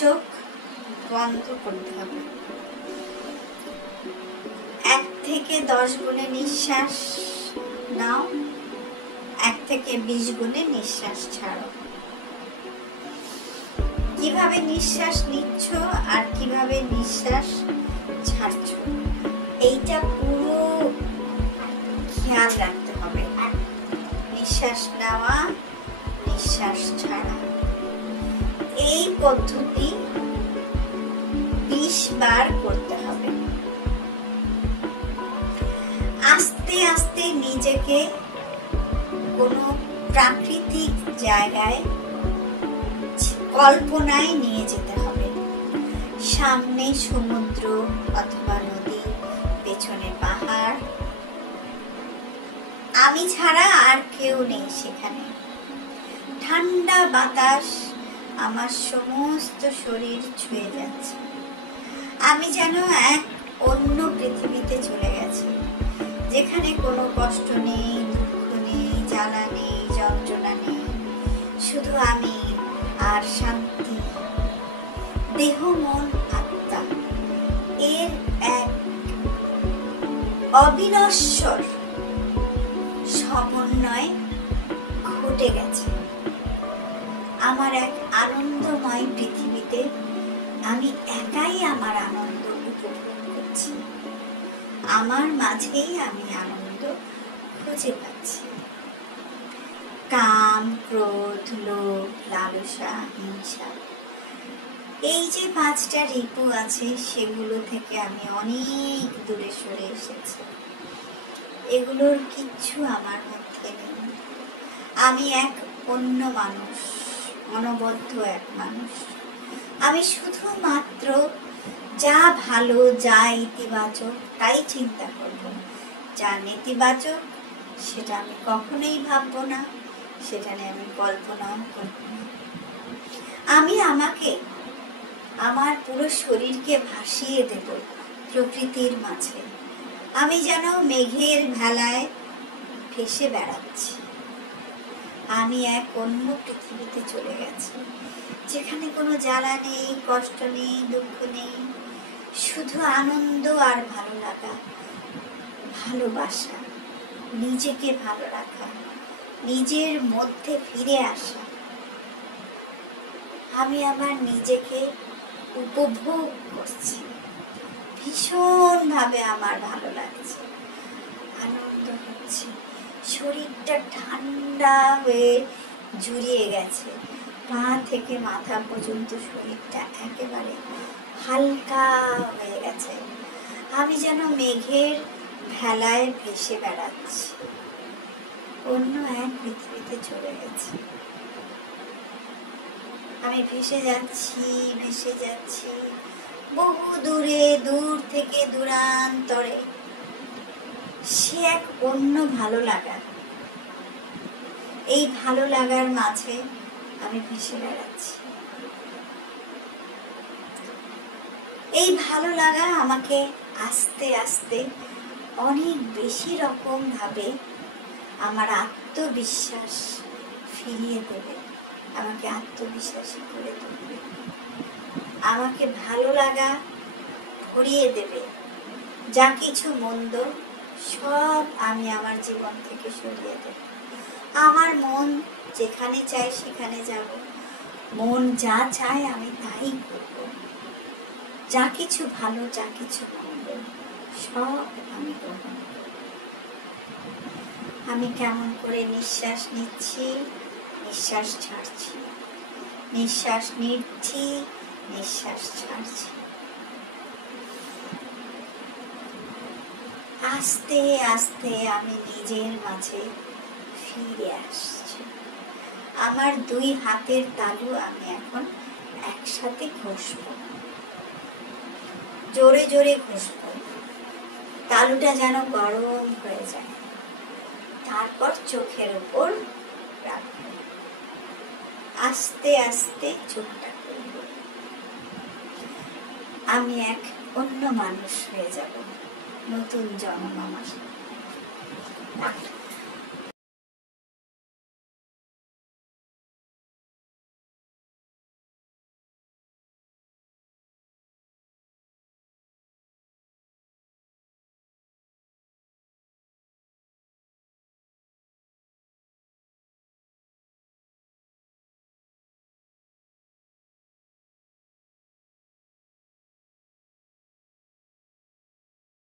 চোখ বন্ধ করতে হবে। 1 থেকে 10 গুণে নিঃশ্বাস নাও, 1 থেকে 20 গুণে নিঃশ্বাস ছাড়ো। কিভাবে নিঃশ্বাস নিচ্ছ আর কিভাবে নিঃশ্বাস ছাড়ছ, এইটা পুরো খেয়াল রাখতে হবে। নিঃশ্বাস নেওয়া, নিঃশ্বাস ছাড়া, এই পদ্ধতি 20 বার করতে হবে। আস্তে আস্তে নিজেকে কোনো প্রাকৃতিক জায়গায় কল্পনায় নিয়ে যেতে হবে। সামনে সমুদ্র অথবা নদী, পেছনে পাহাড়, আমি ছাড়া আর কেউ নেই সেখানে। ঠান্ডা বাতাস আমার সমস্ত শরীর ছুঁয়ে যাচ্ছে। আমি যেন এক অন্য পৃথিবীতে চলে গেছি, যেখানে কোনো কষ্ট নেই, দুঃখ নেই, জ্বালা নেই, যন্ত্রণা নেই, শুধু আমি আর শান্তি। দেহ মন আত্মা এর এক অবিনশ্বর সমন্বয় ঘটে গেছে। আমার এক আনন্দময় পৃথিবীতে আমি একাই আমার আনন্দ উপভোগ করছি। আমার মাঝেই আমি আনন্দ খুঁজে পাচ্ছি। কাম, ক্রোধ, লোভ, লালসা, হিংসা, এই যে 5টা রিপু আছে, সেগুলো থেকে আমি অনেক দূরে সরে এসেছি। এগুলোর কিচ্ছু আমার মধ্যে নেই। আমি এক অন্য মানুষ, অনবদ্য এক মানুষ। আমি শুধুমাত্র যা ভালো, যা ইতিবাচক তাই চিন্তা করব। যা নেতিবাচক সেটা আমি কখনোই ভাববো না, সেটা নিয়ে আমি কল্পনাও করব না। আমি আমাকে, আমার পুরো শরীরকে ভাসিয়ে দেব প্রকৃতির মাঝে। আমি যেন মেঘের ভেলায় ভেসে বেড়াচ্ছি। আমি এক অন্য পৃথিবীতে চলে গেছি, যেখানে কোনো জ্বালা নেই, কষ্ট নেই, দুঃখ নেই, শুধু আনন্দ আর ভালো লাগা, ভালোবাসা, নিজেকে ভালো রাখা, নিজের মধ্যে ফিরে আসা। আমি আমার নিজেকে উপভোগ করছি, ভীষণভাবে আমার ভালো লাগছে, আনন্দ হচ্ছে। শরীরটা ঠান্ডা হয়ে জুড়িয়ে গেছে, পা থেকে মাথা পর্যন্ত শরীরটা একেবারে হালকা হয়ে গেছে। আমি যেন মেঘের ভেলায় ভেসে বেড়াচ্ছি, অন্য এক পৃথিবীতে চলে গেছি। আমি ভেসে যাচ্ছি, ভেসে যাচ্ছি বহু দূরে, দূর থেকে দূরান্তরে। সে এক অন্য ভালো লাগা। এই ভালো লাগার মাঝে আমি ভেসে বেড়াচ্ছি। এই ভালো লাগা আমাকে আস্তে আস্তে অনেক বেশি রকম ভাবে আমার আত্মবিশ্বাস ফিরিয়ে দেবে, আমাকে আত্মবিশ্বাসী করে তুলবে, আমাকে ভালো লাগা ভরিয়ে দেবে। যা কিছু মন্দ সব আমি আমার জীবন থেকে সরিয়ে দেব। আমার মন যেখানে চায় সেখানে যাব, মন যা চায় আমি তাই করব। যা কিছু ভালো, যা কিছু মন্দ সব আমি গ্রহণ করব। আমি কেমন করে নিঃশ্বাস নিচ্ছি, নিঃশ্বাস ছাড়ছি, নিঃশ্বাস নিচ্ছি, নিঃশ্বাস ছাড়ছি। আস্তে আস্তে আমি নিজের মাঝে ফিরে আসছি। আমার 2 হাতের তালু আমি এখন একসাথে ঘষবো, জোরে জোরে ঘষবো। তালুটা যেন গরম হয়ে যায়, তারপর চোখের উপর রাখবো। আস্তে আস্তে চোখটা খুলব। আমি এক অন্য মানুষ হয়ে যাব, নতুন জন্ম আমার।